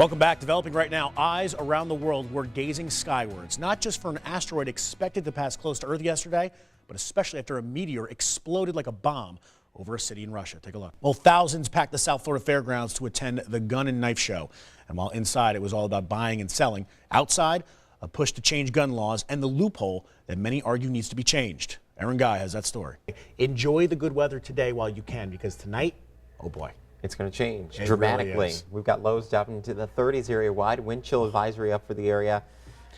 Welcome back. Developing right now, eyes around the world were gazing skywards, not just for an asteroid expected to pass close to Earth yesterday, but especially after a meteor exploded like a bomb over a city in Russia. Take a look. Well, thousands packed the South Florida Fairgrounds to attend the gun and knife show. And while inside it was all about buying and selling, outside, a push to change gun laws and the loophole that many argue needs to be changed. Aaron Guy has that story. Enjoy the good weather today while you can, because tonight, oh boy. It's going to change Really dramatically. is. We've got lows down into the 30s area wide. Wind chill advisory up for the area.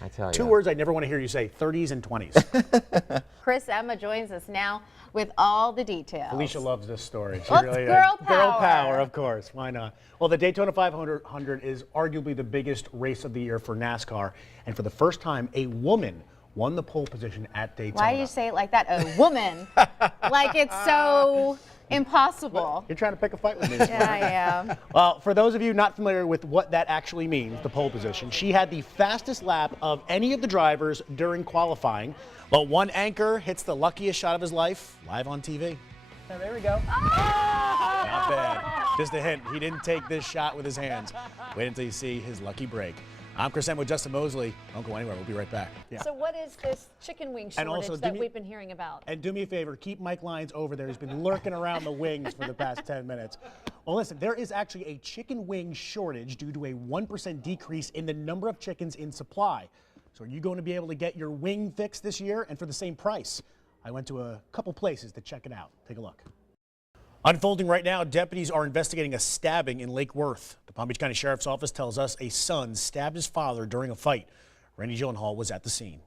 I tell you. Two words I never want to hear you say, 30s and 20s. Chris Emma joins us now with all the details. Alicia loves this story. Well, it's girl power. Girl power, of course. Why not? Well, the Daytona 500 is arguably the biggest race of the year for NASCAR. And for the first time, a woman won the pole position at Daytona. Why do you say it like that? A woman. Like it's so impossible. You're trying to pick a fight with me this morning. Yeah, I am. Well, for those of you not familiar with what that actually means, the pole position, she had the fastest lap of any of the drivers during qualifying. But one anchor hits the luckiest shot of his life live on TV. So there we go. Oh! Not bad. Just a hint, he didn't take this shot with his hands. Wait until you see his lucky break. I'm Chris Emma with Justin Mosley. Don't go anywhere. We'll be right back. Yeah. So what is this chicken wing And shortage also, that we've been hearing about? And do me a favor, keep Mike Lyons over there. He's been lurking around the wings for the past 10 minutes. Well, listen, there is actually a chicken wing shortage due to a 1% decrease in the number of chickens in supply. So are you going to be able to get your wing fix this year and for the same price? I went to a couple places to check it out. Take a look. Unfolding right now, deputies are investigating a stabbing in Lake Worth. The Palm Beach County Sheriff's Office tells us a son stabbed his father during a fight. Randy Gyllenhaal was at the scene.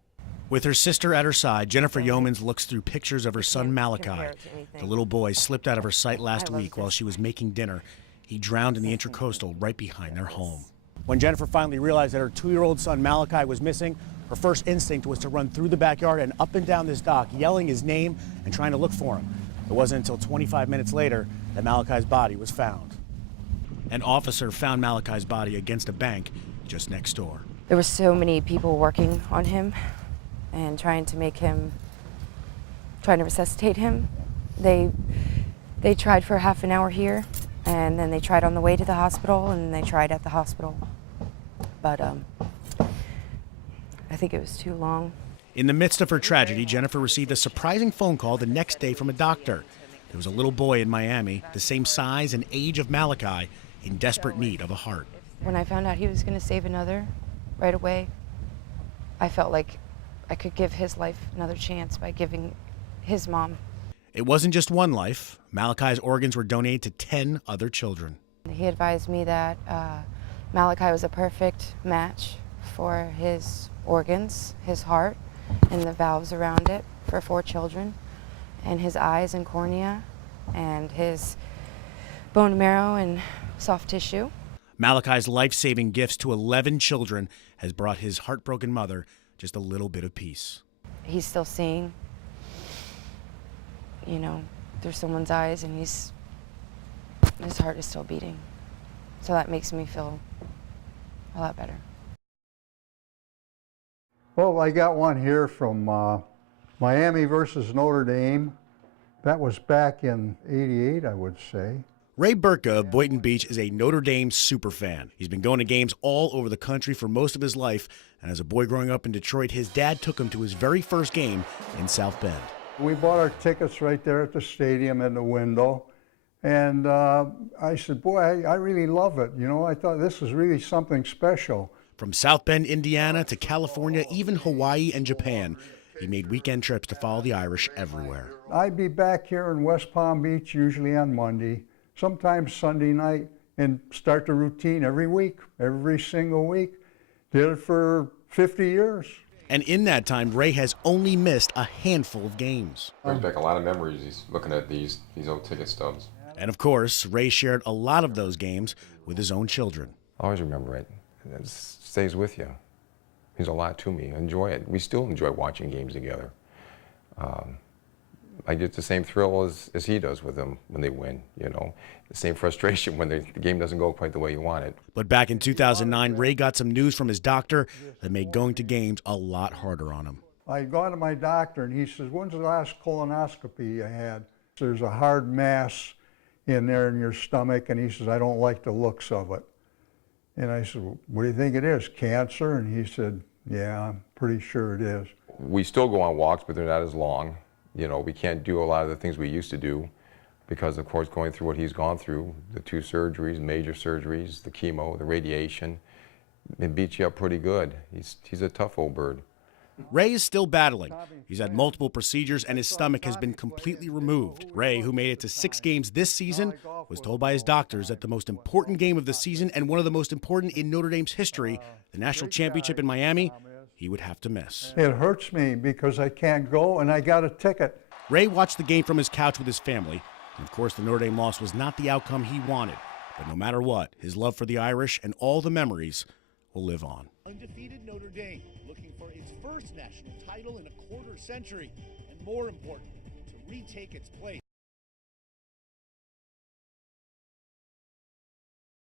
With her sister at her side, Jennifer Yeomans looks through pictures of her son Malachi. The little boy slipped out of her sight last week while she was making dinner. He drowned in the Intracoastal right behind their home. When Jennifer finally realized that her 2-year-old son Malachi was missing, her first instinct was to run through the backyard and up and down this dock, yelling his name and trying to look for him. It wasn't until 25 minutes later that Malachi's body was found. An officer found Malachi's body against a bank just next door. There were so many people working on him and trying to resuscitate him. They tried for half an hour here, and then they tried on the way to the hospital, and they tried at the hospital. But I think it was too long. In the midst of her tragedy, Jennifer received a surprising phone call the next day from a doctor. There was a little boy in Miami, the same size and age of Malachi, in desperate need of a heart. When I found out he was going to save another right away, I felt like I could give his life another chance by giving his mom. It wasn't just one life. Malachi's organs were donated to 10 other children. He advised me that Malachi was a perfect match for his organs, his heart, and the valves around it for 4 children, and his eyes and cornea, and his bone marrow and soft tissue. Malachi's life-saving gifts to 11 children has brought his heartbroken mother just a little bit of peace. He's still seeing, you know, through someone's eyes, and his heart is still beating. So that makes me feel a lot better. Well, I got one here from Miami versus Notre Dame. That was back in '88, I would say. Ray Burka of Boynton Beach is a Notre Dame superfan. He's been going to games all over the country for most of his life, and as a boy growing up in Detroit, his dad took him to his very first game in South Bend. We bought our tickets right there at the stadium in the window, and I said, boy, I really love it. You know, I thought this was really something special. From South Bend, Indiana to California, even Hawaii and Japan, he made weekend trips to follow the Irish everywhere. I'd be back here in West Palm Beach, usually on Monday, sometimes Sunday night, and start the routine every week, every single week. Did it for 50 years. And in that time, Ray has only missed a handful of games. Brings back a lot of memories. He's looking at these old ticket stubs. And of course, Ray shared a lot of those games with his own children. I always remember it. It stays with you. Means a lot to me. I enjoy it. We still enjoy watching games together. I get the same thrill as he does with them when they win, you know. The same frustration when the game doesn't go quite the way you want it. But back in 2009, Ray got some news from his doctor that made going to games a lot harder on him. I'd gone to my doctor, and he says, when's the last colonoscopy you had? There's a hard mass in there in your stomach, and he says, I don't like the looks of it. And I said, well, what do you think it is, cancer? And he said, yeah, I'm pretty sure it is. We still go on walks, but they're not as long. You know, we can't do a lot of the things we used to do because, of course, going through what he's gone through, the 2 surgeries, major surgeries, the chemo, the radiation, it beats you up pretty good. He's a tough old bird. Ray is still battling. He's had multiple procedures and his stomach has been completely removed. Ray, who made it to 6 games this season, was told by his doctors that the most important game of the season and one of the most important in Notre Dame's history, the national championship in Miami, he would have to miss. It hurts me because I can't go and I got a ticket. Ray watched the game from his couch with his family. And of course, the Notre Dame loss was not the outcome he wanted. But no matter what, his love for the Irish and all the memories will live on. Undefeated Notre Dame, looking for its first national title in a quarter century, and more important, to retake its place